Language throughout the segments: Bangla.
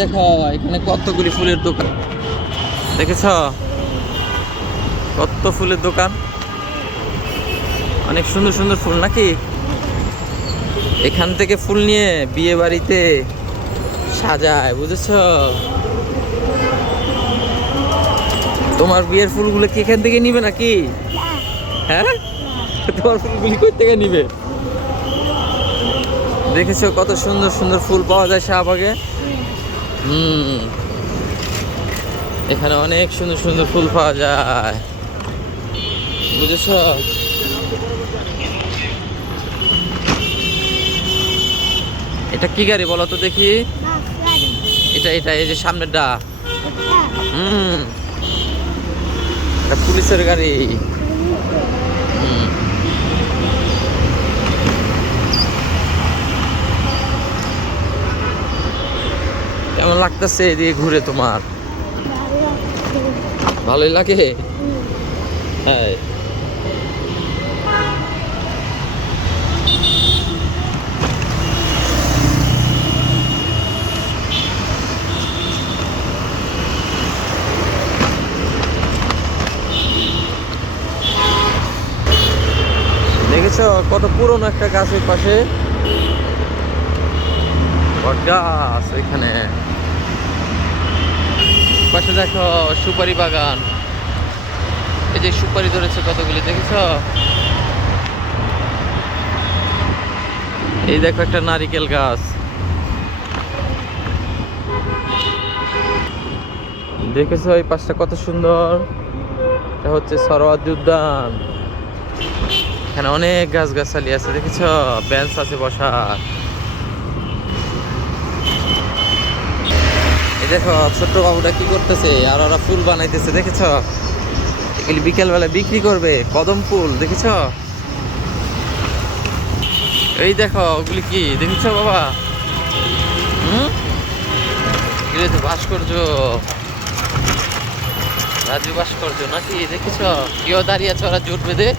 দেখো এখানে কতগুলি ফুলের দোকান দেখেছ, কত ফুলের দোকান, অনেক সুন্দর সুন্দর ফুল নাকি। এখান থেকে ফুল নিয়ে বিয়ে বাড়িতে সাজায়, বুঝেছ। তোমার বিয়ের ফুলগুলো কি এখান থেকে নিবে নাকি? হ্যাঁ, তোমার ফুলগুলি কই থেকে নিবে? দেখেছো কত সুন্দর সুন্দর ফুল পাওয়া যায় শাহবাগে। এখানে অনেক সুন্দর সুন্দর ফুল পাওয়া যায়, বুঝেছ। এটা কি গাড়ি বলো তো দেখি? এটা এটা এই যে সামনেরটা, এটা পুলিশের গাড়ি। কেমন লাগতেছে এদিকে ঘুরে তোমার? ভালোই লাগে। হ্যাঁ, দেখেছো কত পুরনো একটা গাছ ওই পাশে, বট গাছ ওইখানে। পাশে দেখো সুপারি বাগান, এই যে সুপারি ধরেছে কতগুলি, দেখেছো। এই দেখো একটা নারিকেল গাছ, দেখেছো এই পাশটা কত সুন্দর। এটা হচ্ছে সরোয়ার্দী উদ্যান, এখানে অনেক গাছগাছালি আছে, দেখেছো, বেঞ্চ আছে বসার। এই দেখো ছোট্ট বাবুটা কি করতেছে, আর ওরা ফুল বানাইতেছে, দেখেছো। এগুলি বিকেলবেলা বিক্রি করবে, কদম ফুল, দেখেছো। এই দেখো ওগুলি কি, দেখেছো বাবা? এগুলি তো ভাস্কর্য, রাজু ভাস্কর্য নাকি, দেখেছো। কেউ দাঁড়িয়ে আছে, ওরা জোট বেঁধে।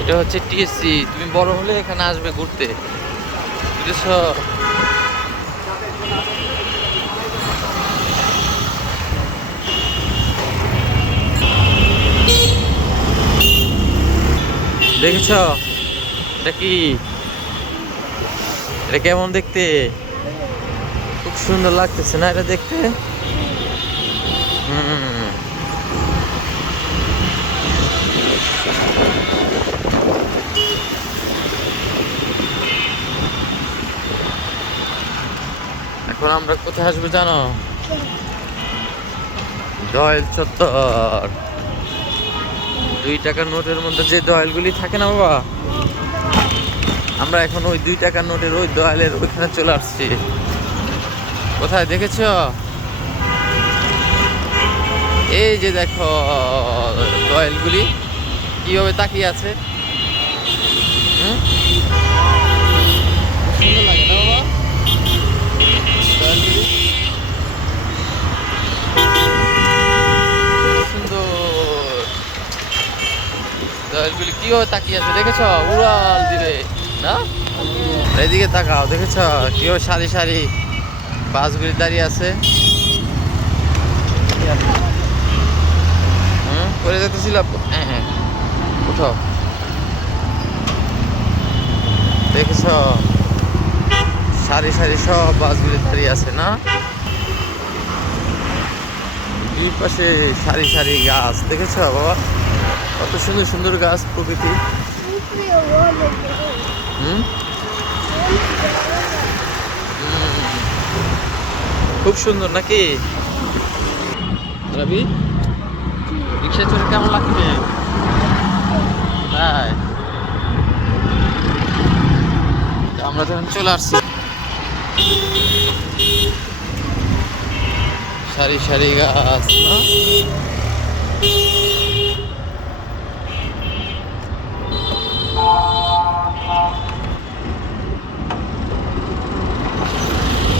এটা হচ্ছে টিএসসি, তুমি বড় হলে এখানে আসবে ঘুরতে, বুঝেছ। দেখেছ এটা কি, এটা কেমন দেখতে? খুব সুন্দর লাগতেছে না এটা দেখতে? এখন আমরা কোথায় আসবো জানো? দয়াল চত্বর। 2 টাকার নোটের মধ্যে যে দয়ালগুলি থাকে না বাবা, আমরা এখন ওই 2 টাকার নোটের ওই দয়ালের ওইখানে চলে আসছি। কোথায় দেখেছো? এই যে দেখো দয়ালগুলি কিভাবে তাকিয়ে আছে। সুন্দর লাগে না বাবা দয়ালগুলি? সুন্দর দয়ালগুলি কিভাবে তাকিয়ে আছে, দেখেছো, উড়াল দিবে না। এদিকে তাকাও, দেখেছো কিভাবে সারি সারি বাসগুলি দাঁড়িয়ে আছে। করে যেতেছিল, হ্যাঁ উঠো, দেখেছ সারি সারি সব বাসগুলি দাঁড়িয়ে আছে না। দুই পাশে সারি সারি গাছ, দেখেছ বাবা, কত সুন্দর সুন্দর গাছ, প্রকৃতি। খুব সুন্দর নাকি রবি? রিক্সা চড়ে কেমন লাগছে? তাই আমরা যখন চলে আসছি, সারি সারি গাছ না।